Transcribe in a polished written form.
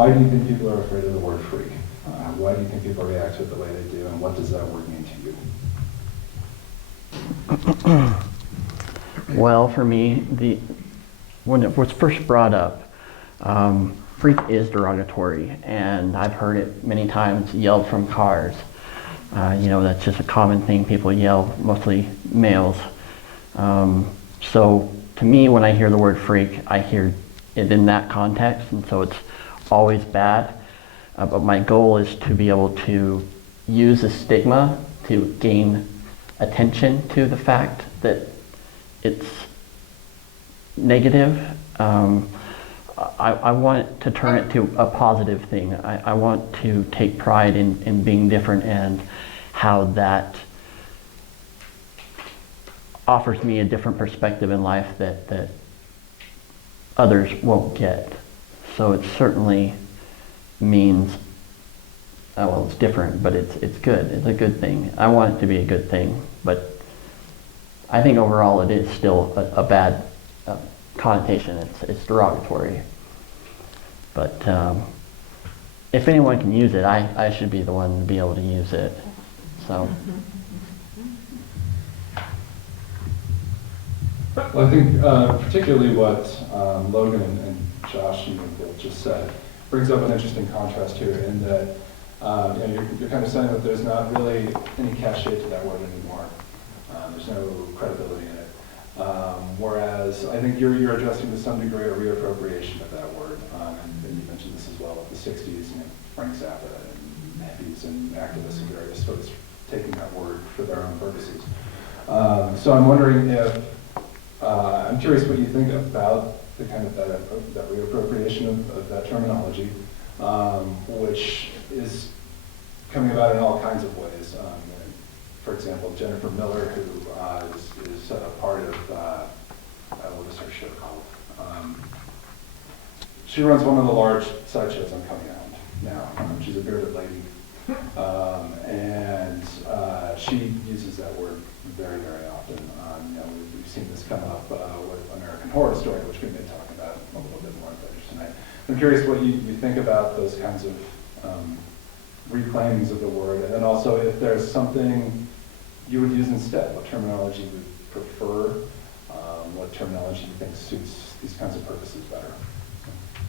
Why do you think people are afraid of the word freak? Why do you think people react to it the way they do, and what does that word mean to you? Well, for me, when it was first brought up, freak is derogatory, and I've heard it many times yelled from cars. That's just a common thing people yell, mostly males. So to me, when I hear the word freak, I hear it in that context, and so it's always bad. But my goal is to be able to use the stigma to gain attention to the fact that it's negative. I want to turn it to a positive thing. I want to take pride in being different and how that offers me a different perspective in life that others won't get. So it certainly means, well, it's different, but it's good. It's a good thing. I want it to be a good thing, but I think overall it is still a bad connotation. It's derogatory. But if anyone can use it, I should be the one to be able to use it. So. Well, I think particularly what Logan and Josh and Bill just said brings up an interesting contrast here in that you're kind of saying that there's not really any cachet to that word anymore. There's no credibility in it. Whereas I think you're addressing to some degree a reappropriation of that word. And you mentioned this as well with the 60s, Frank Zappa and hippies and activists and various folks taking that word for their own purposes. So I'm wondering if, I'm curious what you think about the kind of that reappropriation of that terminology, which is coming about in all kinds of ways. For example, Jennifer Miller, who is part of, what is her show called? She runs one of the large sideshows on Coming Out now. She's a bearded lady. And she uses that word very, very often. We've seen this come up with American Horror Story, which we may talk about a little bit more later tonight. I'm curious what you think about those kinds of reclaimings of the word, and then also if there's something you would use instead, what terminology you would prefer, what terminology you think suits these kinds of purposes better.